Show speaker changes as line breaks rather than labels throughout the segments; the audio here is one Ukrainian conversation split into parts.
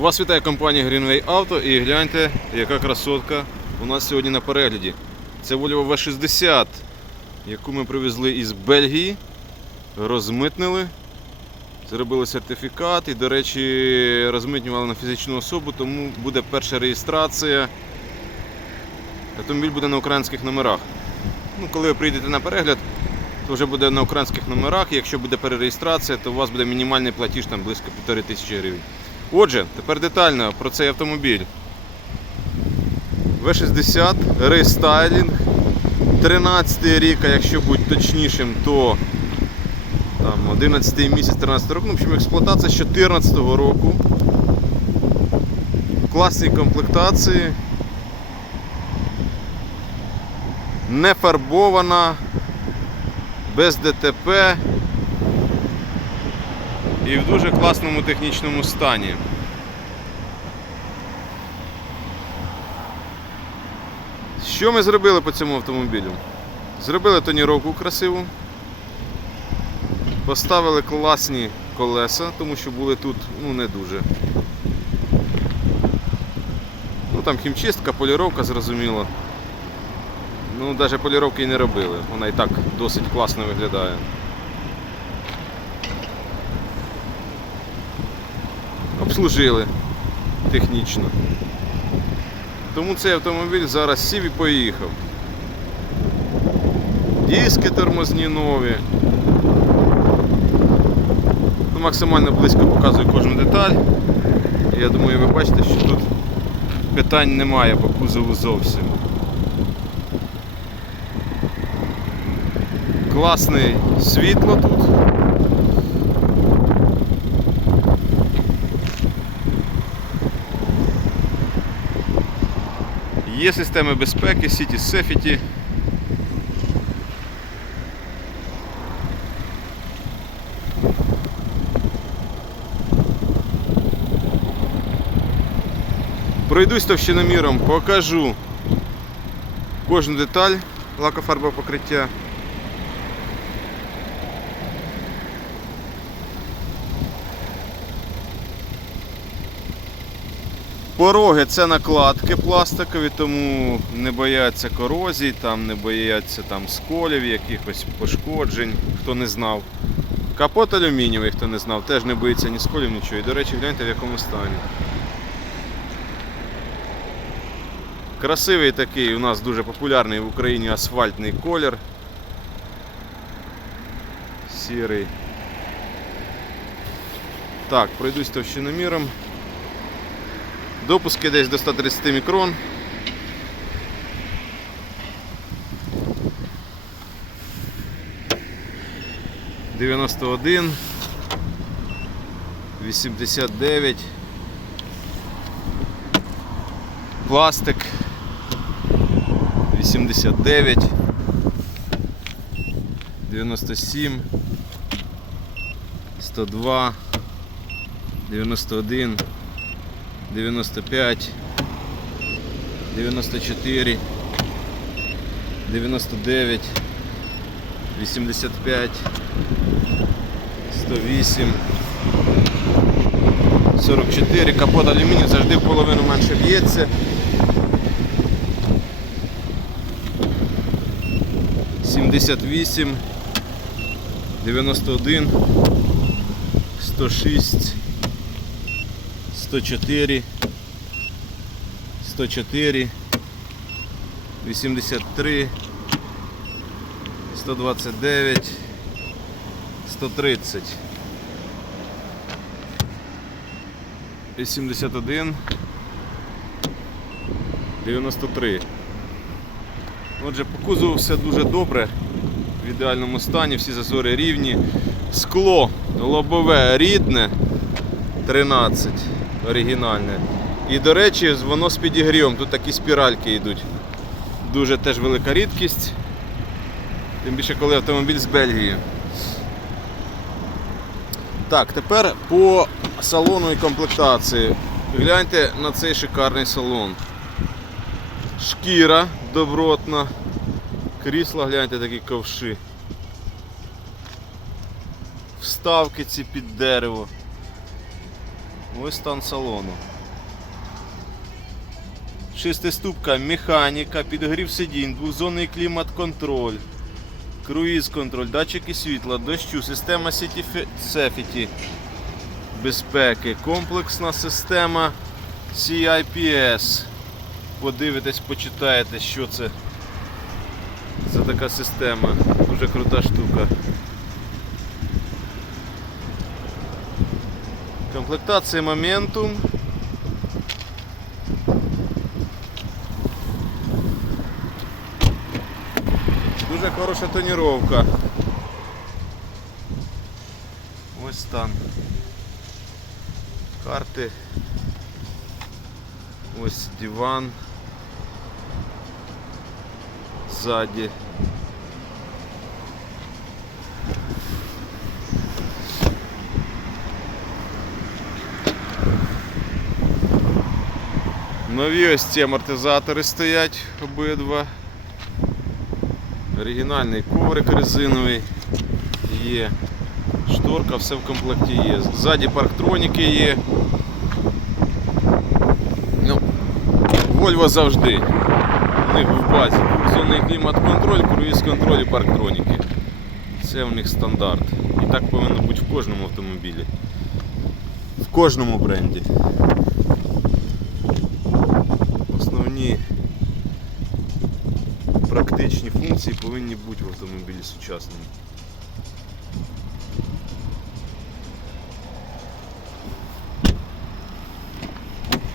Вас вітає компанія Greenway Auto і гляньте, яка красотка у нас сьогодні на перегляді. Це Volvo V60, яку ми привезли із Бельгії, розмитнили, зробили сертифікат і, до речі, розмитнювали на фізичну особу, тому буде перша реєстрація. Автомобіль буде на українських номерах. Ну, коли ви прийдете на перегляд, то вже буде на українських номерах. Якщо буде перереєстрація, то у вас буде мінімальний платіж там близько 1500 гривень. Отже, тепер детально про цей автомобіль. В60 рестайлінг. 13 рік, а якщо бути точнішим, то там 11 місяць 13 року. Ну, в общем, експлуатація з 14 року. В класній комплектації. Не фарбована, без ДТП і в дуже класному технічному стані. Що ми зробили по цьому автомобілю? Зробили тоніровку красиву, поставили класні колеса, тому що були тут ну, не дуже. Ну там хімчистка, поліровка, зрозуміло. Ну, навіть поліровки і не робили, вона і так досить класно виглядає. Обслужили технічно. Тому цей автомобіль зараз сів і поїхав. Диски тормозні нові. Ну, Максимально близько показую кожну деталь. Я думаю, ви бачите, що тут питань немає по кузову зовсім. Класне світло тут. Є системи безпеки, City Safety. Пройдусь товщиноміром, покажу кожну деталь лакофарбового покриття. Пороги це накладки пластикові, тому не бояться корозій, там не бояться там сколів, якихось пошкоджень, хто не знав. Капот алюмінієвий, хто не знав, теж не боїться ні сколів, нічого. І, до речі, гляньте в якому стані. Красивий такий у нас дуже популярний в Україні асфальтний колір. Сірий. Так, пройдусь товщиноміром. Допуски десь до 130 мікрон. Дев'яносто один, вісімдесят дев'ять, пластик, вісімдесят дев'ять, дев'яносто сім, сто два, дев'яносто один. 95, 94, 99, 85, 108, 44, капот алюмінію завжди в половину менше б'ється. 78, 91, 106, 104, 104, 83, 129, 130, 81, 93. Отже, по кузову все дуже добре, в ідеальному стані, всі зазори рівні. Скло лобове рідне 13 оригінальне. І, до речі, воно з підігрівом. Тут такі спіральки йдуть. Дуже теж велика рідкість. Тим більше, коли автомобіль з Бельгії. Так, тепер по салону і комплектації. Гляньте на цей шикарний салон. Шкіра добротна. Крісла, гляньте, такі ковши. Вставки ці під дерево. Ось стан салону. Шестиступка механіка, підгрів сидінь, двозонний клімат-контроль, круїз-контроль, датчики світла, дощу, система Safety безпеки, комплексна система CIPS. Подивитесь, почитаєте, що це за така система. Дуже крута штука. Комплектація Momentum. Дуже хороша тоніровка. Ось стан. Карти. Ось диван. Ззаді. Нові ось ці амортизатори стоять обидва. Оригінальний коврик резиновий є. Шторка, все в комплекті є. Ззаді парктроніки є. Ну, Volvo завжди. У них в базі. Зонний клімат-контроль, круїз-контроль і парктроніки. Це у них стандарт. І так повинно бути в кожному автомобілі. В кожному бренді. Функції повинні бути в автомобілі сучасному.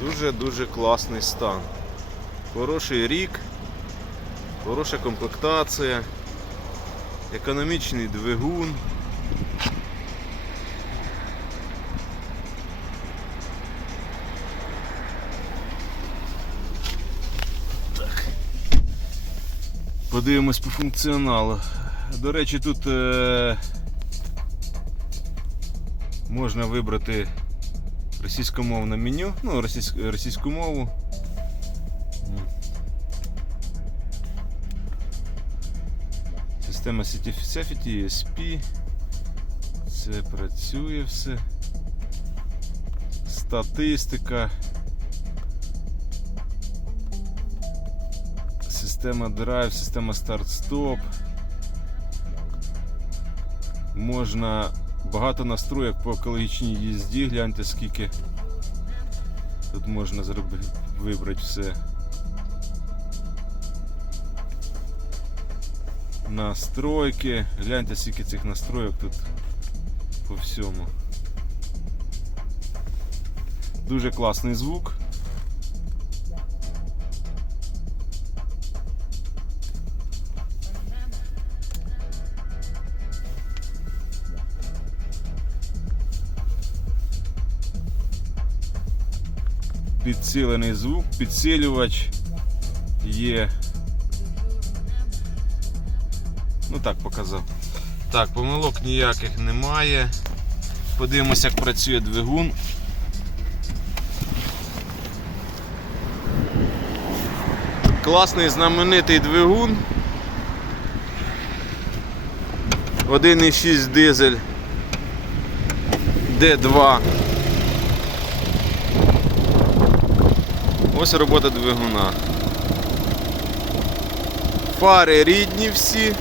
Дуже-дуже класний стан. Хороший рік, хороша комплектація, економічний двигун. Подивимось по функціоналу. До речі, тут е- можна вибрати російськомовне меню, ну, російську, російську мову. Система Safety ESP. Це працює все. Статистика. Система Drive, система старт-стоп. Можна багато настроєк по екологічній їзді, гляньте скільки тут можна зробити, вибрати все. Настройки, гляньте скільки цих настройок тут по всьому. Дуже класний звук. Підсилений звук, підсилювач є. Ну так показав. Так, помилок ніяких немає. Подивимося, як працює двигун. Класний знаменитий двигун. 1,6 дизель D2. Ось робота двигуна. Фари рідні всі.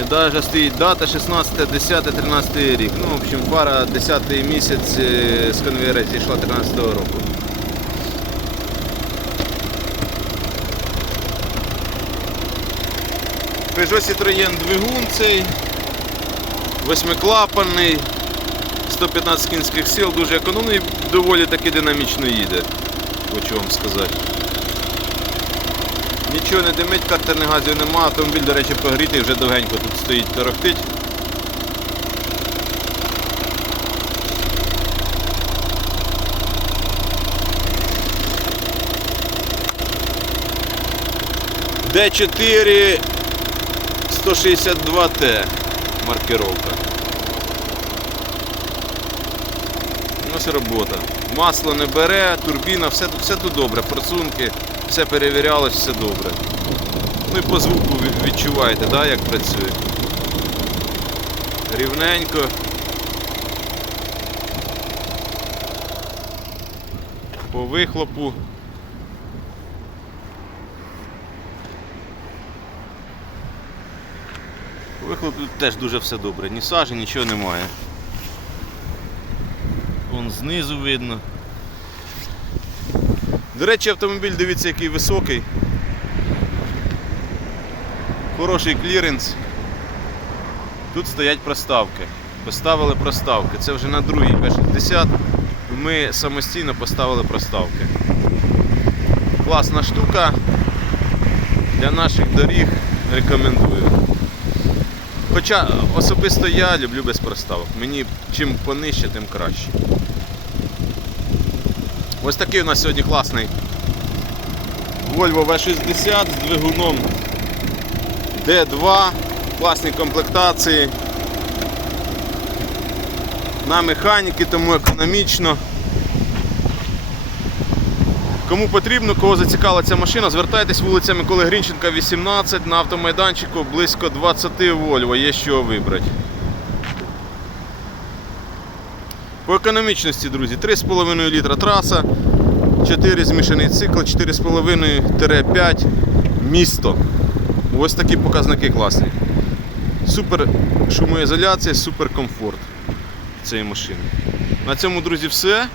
І навіть стоїть дата 16, 10, 13 рік. Ну, в общем, фара 10 місяць е, з конвейера зійшла 13 року. Peugeot Citroën двигун цей, восьмиклапанний, 115 кінських сил, дуже економний, доволі таки динамічно їде хочу вам сказати. Нічого не димить, картерних газів нема, автомобіль, до речі, погрітий, вже довгенько тут стоїть торохтить. Д4 162Т маркировка. Ось робота. Масло не бере, турбіна, все, все тут добре, працунки, все перевірялось, все добре. Ну і по звуку відчуваєте, да, як працює. Рівненько. по вихлопу. По вихлопу тут теж дуже все добре. Ні сажі, нічого немає. Знизу видно. До речі, автомобіль дивіться, який високий. Хороший кліренс. Тут стоять проставки. Поставили проставки. Це вже на другій Б60. Ми самостійно поставили проставки. Класна штука. Для наших доріг рекомендую. Хоча особисто я люблю без проставок. Мені чим понижче, тим краще. Ось такий у нас сьогодні класний Volvo V60 з двигуном D2, класні комплектації. На механіки, тому економічно. Кому потрібно, кого зацікавила ця машина, звертайтесь вулиця Миколи Грінченка, 18 на автомайданчику близько 20 Volvo, є що вибрати. По економічності, друзі, 3,5 літра траса, 4 змішаний цикл, 4,5-5 місто. Ось такі показники класні. Супер шумоізоляція, супер комфорт цієї машини. На цьому, друзі, все.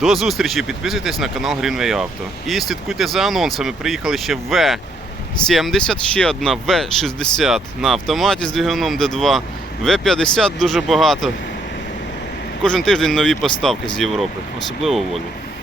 До зустрічі, підписуйтесь на канал Greenway Auto. І слідкуйте за анонсами. Приїхали ще В70, ще одна В60 на автоматі з двигуном D2, В50 дуже багато. Кожен тиждень нові поставки з Європи, особливо Volvo.